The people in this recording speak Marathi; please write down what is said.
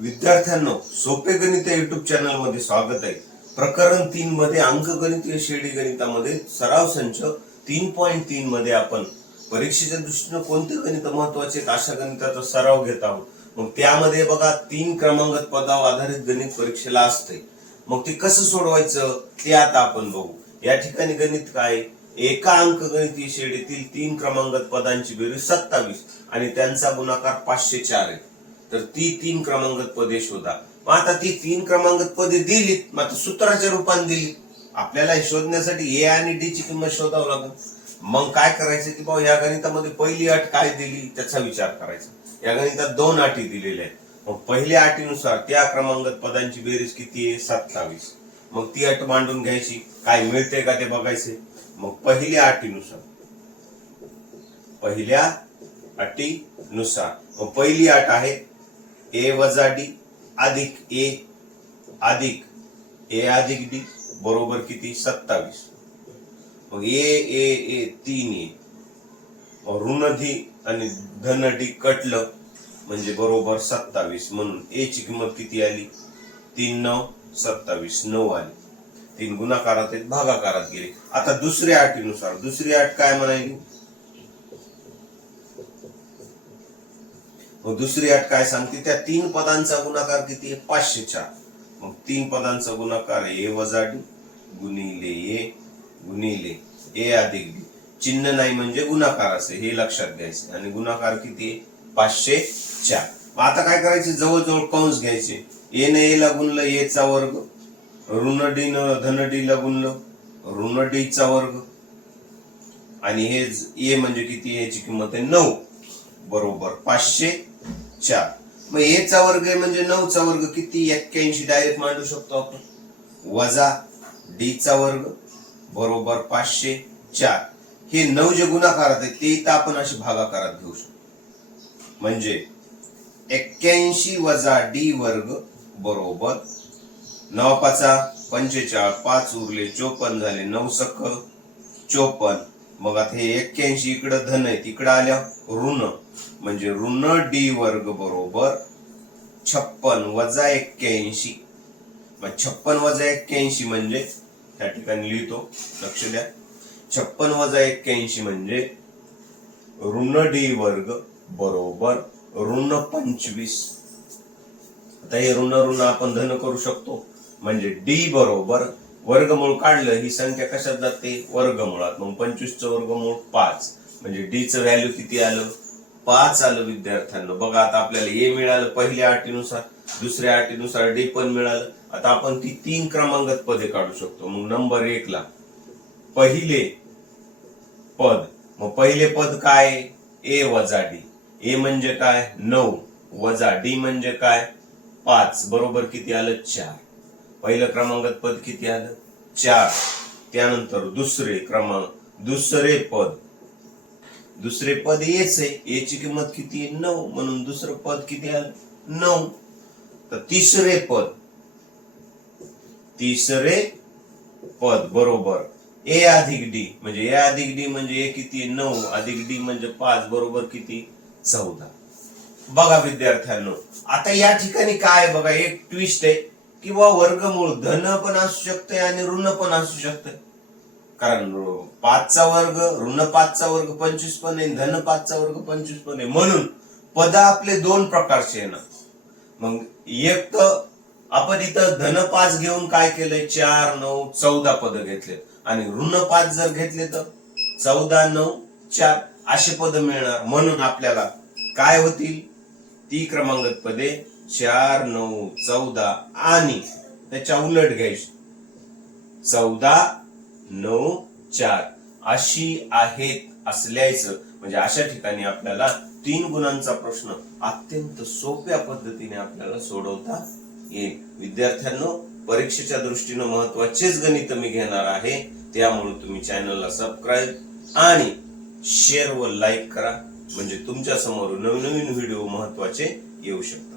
विद्यार्थ्यांनो, सोपे गणित या युट्यूब चॅनल मध्ये स्वागत आहे। प्रकरण 3 मध्ये अंकगणित शेडी गणितामध्ये सराव संच 3.3 मध्ये आपण परीक्षेच्या दृष्टीने कोणते गणित महत्त्वाचे अशा गणिताचा सराव घेत आहोत। मग त्यामध्ये बघा 3 क्रमांकात पदावर आधारित गणित परीक्षेला असते। मग ते कसं सोडवायचं ते आता आपण बघू। या ठिकाणी गणित काय, एका अंकगणितीय शेडीतील 3 क्रमांकात पदांची बेरीज 27 आणि त्यांचा गुणाकार 504 आहे। तर ती 3 क्रमांकात पदे शोधा। मग आता ती 3 क्रमांकात पदे दिलीत, मग आता सूत्राच्या रूपात दिली। आपल्याला हे शोधण्यासाठी ए आणि डी ची किंमत शोधावं लागेल। मग काय करायचं की बाबा या गणितामध्ये पहिली अट काय दिली त्याचा विचार करायचा। या गणितात 2 अटी दिलेल्या आहेत। मग पहिल्या अटीनुसार त्या क्रमांकात पदांची बेरीज किती आहे, 27। मग ती अट मांडून घ्यायची, काय मिळते का ते बघायचे। मग पहिल्या अटीनुसार मग पहिली अट आहे ए वजा डी अधिक ए अधिक डी बरोबर किती, 27। मग ए 3 ए ऋण डी आणि धन डी कटलं म्हणजे बरोबर 27। म्हणून ए ची किंमत किती आली, 3 9 27 9 आली। 3 गुणाकारात आहेत, भागाकारात गेले। आता दुसऱ्या अटीनुसार दुसरी अट काय म्हणाली, मग दुसरी अट काय सांगते, त्या 3 पदांचा गुणाकार किती आहे, 504। मग 3 पदांचा गुणाकार ए वजा डी गुणिले ए अधिक डी। चिन्ह नाही म्हणजे गुणाकार असे हे लक्षात घ्यायचे। आणि गुणाकार किती आहे, 504। मग आता काय करायचे, जवळजवळ कंस घ्यायचे। ए ने ए ला गुणलं ए चा वर्ग, ऋण डी न धन डी ला गुणलं ऋण डी चा वर्ग, आणि हे ए म्हणजे किती, याची किंमत आहे 9 बरोबर 504। मग ए चा वर्ग म्हणजे 9 चा वर्ग किती, 81 डायरेक्ट मांडू शकतो आपण, वजा डी चा वर्ग बरोबर 504। हे 9 जे गुणाकारात आहे ते इथं आपण असे भागाकारात घेऊ शकतो। म्हणजे 81 वजा डी वर्ग बरोबर 9 5 45, 5 उरले 54 झाले, 9 सख 54। मग आता हे 81 इकडे धन आहे, तिकडे आल्या ऋण, म्हणजे ऋण डी वर्ग बरोबर 56 वजा 81। मग 56 वजा 81 म्हणजे त्या ठिकाणी लिहितो, लक्ष द्या। 56 वजा 81 म्हणजे ऋण डी वर्ग बरोबर ऋण 25। आता हे ऋण आपण धन करू शकतो, म्हणजे डी बरोबर वर्गमूळ काढलं, ही संख्या कशात जाते, वर्गमुळात। मग 25 चं वर्गमूळ 5, म्हणजे डी चं व्हॅल्यू किती आलं, 5 आलं। विद्यार्थ्यांनो बघा, आता आपल्याला ए मिळालं पहिल्या अटीनुसार, दुसऱ्या अटीनुसार डी पण मिळालं। आता आपण ती 3 क्रमांकात पदे काढू शकतो। मग नंबर 1 ला पहिले पद, मग पहिले पद काय, ए वजा डी। ए म्हणजे काय 9 वजा डी म्हणजे काय 5 बरोबर किती आलं, 4। पहिलं क्रमांकात पद किती आलं, 4। त्यानंतर दुसरे पद एच आहे, ए ची किंमत किती आहे 9, म्हणून दुसरं पद किती आलं 9। तर तिसरे पद बरोबर ए अधिक डी, म्हणजे ए अधिक डी म्हणजे ए किती 9 अधिक डी म्हणजे 5 बरोबर किती 14। बघा विद्यार्थ्यांनो, आता या ठिकाणी काय बघा, एक ट्विस्ट आहे किंवा वर्गमूळ धन पण असू शकते आणि ऋण पण असू शकते। कारण 5 चा वर्ग ऋण 5 चा वर्ग 25 पण आहे, धन 5 चा वर्ग 25 पण आहे। म्हणून पद आपले 2 प्रकारचे येणार। मग एक तर आपण इथं धन 5 घेऊन काय केलंय, 4 9 14 पद घेतले, आणि ऋण 5 जर घेतले तर 14 9 4 असे पद मिळणार। म्हणून आपल्याला काय होतील, ती क्रमांकात पदे 4 9 14 आणि त्याच्या उलट घ्यायची 14 9 4 अशी आहेत असल्याचं। म्हणजे अशा ठिकाणी आपल्याला 3 गुणांचा प्रश्न अत्यंत सोप्या पद्धतीने आपल्याला सोडवता येईल। विद्यार्थ्यांनो, परीक्षेच्या दृष्टीने महत्त्वाचेच गणित मी घेणार आहे, त्यामुळे तुम्ही चॅनलला सबस्क्राईब आणि शेअर व लाईक करा, म्हणजे तुमच्या समोर नवनवीन व्हिडिओ महत्त्वाचे येऊ शकतात।